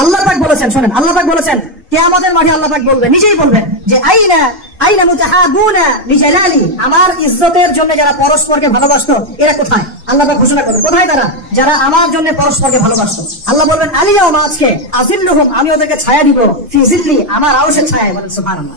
আল্লাহ পাক বলেছেন, শোনেন, আল্লাহ পাক বলেছেন কিয়ামতের মাঠে আল্লাহ পাক বলবেন, নিজেই বলবেন যে আইনা মুতাহাবুনা লিজালালি, আমার ইজ্জতের জন্য যারা পরস্পরকে ভালোবাসতো এরা কোথায়? আল্লাহ পাক ঘোষণা করবেন কোথায় তারা, যারা আমার জন্য পরস্পরকে ভালোবাসতো। আল্লাহ বলবেন আলিয়াউমা, আজকে আজিল্লুহুম, আমি ওদেরকে ছায়া দিব, ফি জিল্লি, আমার আরশের ছায়ায়। বলেন সুবহানাল্লাহ।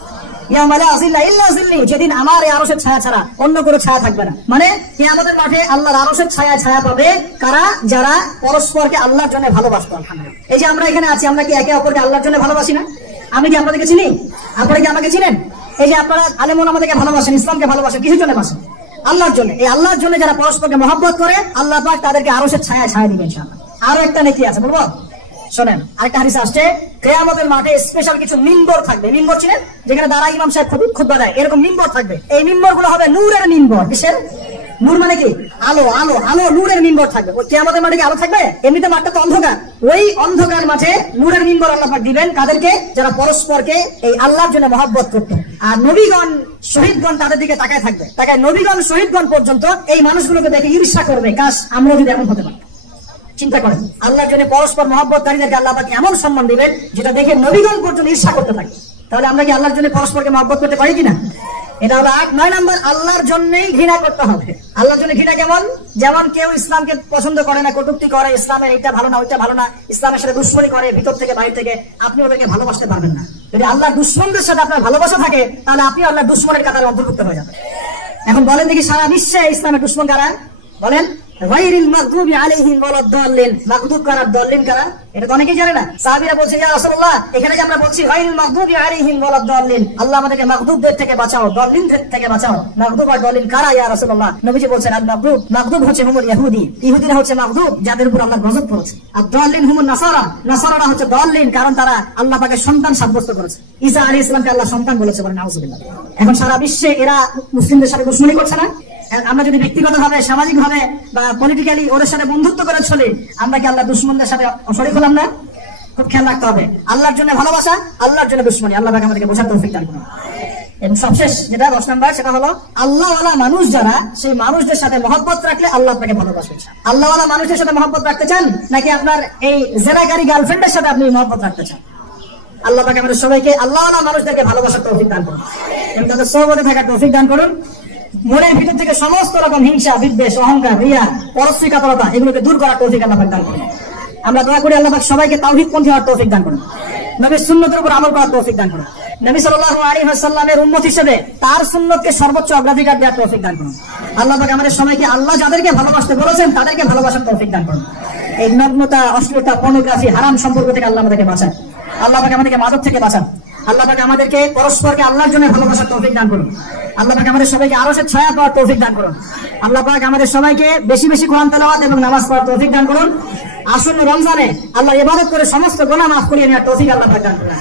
ইয়াউমা লা জিল্লা ইল্লা জিল্লি, যেদিন আমার এই আরশের ছায়া ছাড়া অন্য কোনো ছায়া থাকবে না। মানে কিয়ামতের মাঠে আল্লাহর আরশের ছায়া পাবে কারা? যারা পরস্পরকে আল্লাহর জন্য ভালোবাসতো। আলহামদুলিল্লাহ। এই যে আমরা এখানে আছি, আমরা কি একে অপরকে আল্লাহর জন্য ভালোবাসি না? আমি কি আপনাদেরকে চিনি? আপনারা কি আমাকে চিনেন? এই যে আপনারা আলেমুন আমাদেরকে ভালোবাসেন, ইসলামকে ভালোবাসেন, কিসের জন্য বাসেন? আল্লাহর জন্য। এই আল্লাহর জন্য যারা পরস্পরকে মহব্বত করে, আল্লাহ পাক তাদেরকে আরশের ছায়া দিবেন ইনশাআল্লাহ। আরো একটা নেকি আছে, বলবো? শোনেন, আরেকটা হাদিস আসছে, কিয়ামতের মাঠে স্পেশাল কিছু মিম্বর থাকবে। মিম্বর চিনেন? যেখানে দাঁড়া ইমাম সাহেব খুতবা দেয়, এরকম মিম্বর থাকবে। এই মিম্বর গুলো হবে নূরের মিম্বর। কিসের নূর? মানে কি? আলো, আলো, আলো, নূরের মিম্বর থাকবে। ওই কিয়ামতের মাঠে কি আলো থাকবে? এমনিতে মাঠটা তো অন্ধকার, ওই অন্ধকার মাঠে নূরের মিম্বর আল্লাহ পাক দিবেন কাদেরকে? যারা পরস্পরকে এই আল্লাহর জন্য মহব্বত করত। আর নবীগণ, শহীদগণ তাদের দিকে তাকায় থাকবে। তাকায় নবীগণ, শহীদগণ পর্যন্ত এই মানুষগুলোকে দেখে ঈর্ষা করবে, কাশ আমরা যদি এমন হতে পারি। চিন্তা করেন, আল্লাহর জন্য পরস্পর মহব্বতকারীদেরকে আল্লাহ পাক এমন সম্মান দিবেন যেটা দেখে নবীগণ পর্যন্ত ঈর্ষা করতে থাকে। তাহলে আমরা কি আল্লাহর জন্য পরস্পরকে মহব্বত করতে পারি কিনা? এটা হলো 9 নাম্বার, আল্লাহর জন্যই ঘৃণা করতে হবে। আল্লাহর জন্য ঘৃণা কেমন? যেমন কেউ ইসলামকে পছন্দ করে না, কটূক্তি করে, ইসলামের এইটা ভালো না, ওইটা ভালো না, ইসলামের সাথে দুশ্মনী করে ভিতর থেকে বাইরে থেকে, আপনি ওদেরকে ভালোবাসতে পারবেন না। যদি আল্লাহর দুশ্মনদের সাথে আপনার ভালোবাসা থাকে, তাহলে আপনি আল্লাহর দুশ্মনের কাতারে অন্তর্ভুক্ত হয়ে যাবেন। এখন বলেন দেখি, সারা বিশ্বে ইসলামের দুশ্মন কারা? বলেন। গায়রিল মাগদুবি আলাইহিম ওয়ালাদ-দাল্লিন, মাগদুব কারা, দাল্লিন কারা? এটা তো অনেকেই জানে না। সাহাবীরা বলছে, ইয়া রাসূলুল্লাহ, এখানে যে আমরা বলছি গায়রিল মাগদুবি আলাইহিম ওয়ালাদ-দাল্লিন, আল্লাহ আমাদেরকে মাগদুবদের থেকে বাঁচাও, দাল্লিনদের থেকে বাঁচাও। মাগদুব আর দাল্লিন কারা ইয়া রাসূলুল্লাহ? নবীজি বলছেন, আল মাগদুব, মাগদুব হচ্ছে হুমুল ইহুদি, ইহুদিরা হচ্ছে মাগদুব, যাদের উপর আল্লাহ গজব করেছে। আর দাল্লিন হুমুন নাসারা, নাসারারা হচ্ছে দাল্লিন, কারণ তারা আল্লাহ পাকের সন্তান সাব্যস্ত করেছে। ঈসা আলাইহিস সালামকে আল্লাহ সন্তান বলেছে, বলেন নাউযুবিল্লাহ। এখন সারা বিশ্বে এরা মুসলিমদের সাথে দুশমনী করছে না? আমরা যদি ব্যক্তিগতভাবে, সামাজিকভাবে বা পলিটিক্যালি ওদের সাথে বন্ধুত্ব করে চলি, আমরা কি আল্লাহ দুশ্মনদের সাথে শরীক হলাম না? খুব খেয়াল রাখতে হবে। আল্লাহর জন্য ভালোবাসা, আল্লাহর জন্য দুশ্মনী। আল্লাহ পাক আমাদেরকে বোঝার তৌফিক দান করুন। এবং সবশেষ যেটা 10 নাম্বার, সেটা হলো আল্লাহওয়ালা মানুষ যারা, সেই মানুষদের সাথে মহব্বত রাখলে আল্লাহ আপনাকে ভালোবাসবে। আল্লাহওয়ালা মানুষদের সাথে মহব্বত রাখতে চান, নাকি আপনার এই জেরাকারী গার্লফ্রেন্ডের সাথে আপনি মহব্বত রাখতে চান? আল্লাহ পাক আমাদের সবাইকে আল্লাহওয়ালা মানুষদেরকে ভালোবাসার তৌফিক দান করুন এবং তাদের সহবতে থাকার তৌফিক দান করুন। মনের ভিতর থেকে সমস্ত রকম হিংসা, বিদ্বেষ, অহংকার, রিয়া, পরশ্রী কাতরতা, এগুলোকে দূর করার তৌফিক আল্লাহ পাক দান করুন। আমরা দোয়া করি আল্লাহ পাক সবাইকে তাওহীদপন্থী হওয়ার তৌফিক দান করুন, নবীর সুন্নতের উপর আমল করার তৌফিক দান করুন, নবী সাল্লাল্লাহু আলাইহি ওয়াসাল্লামের উম্মত হিসেবে তার সুন্নতকে সর্বোচ্চ অগ্রাধিকার দেওয়ার তৌফিক দান করুন। আল্লাহ পাক আমাদের সবাইকে আল্লাহ যাদেরকে ভালোবাসতে বলেছেন তাদেরকে ভালোবাসার তৌফিক দান করুন। এই নগ্নতা, অশ্লীলতা, পর্নোগ্রাফি, হারাম সম্পর্ক থেকে আল্লাহ আমাদেরকে বাঁচান। আল্লাহ পাক আমাদেরকে মাদক থেকে বাঁচান। আল্লাহ পাক আমাদেরকে পরস্পরকে আল্লাহর জন্য ভালোবাসার তৌফিক দান করুন। আল্লাহ পাক আমাদের সবাইকে আরশের ছায়া পাওয়ার তৌফিক দান করুন। আল্লাহ পাক আমাদের সবাইকে বেশি বেশি কোরআন তেলাওয়াত এবং নামাজ পড়ার তৌফিক দান করুন। আসন্ন রমজানে আল্লাহ ইবাদত করে সমস্ত গুনাহ মাফ করিয়ে নেওয়ার তৌফিক আল্লাহ পাক দান করুন।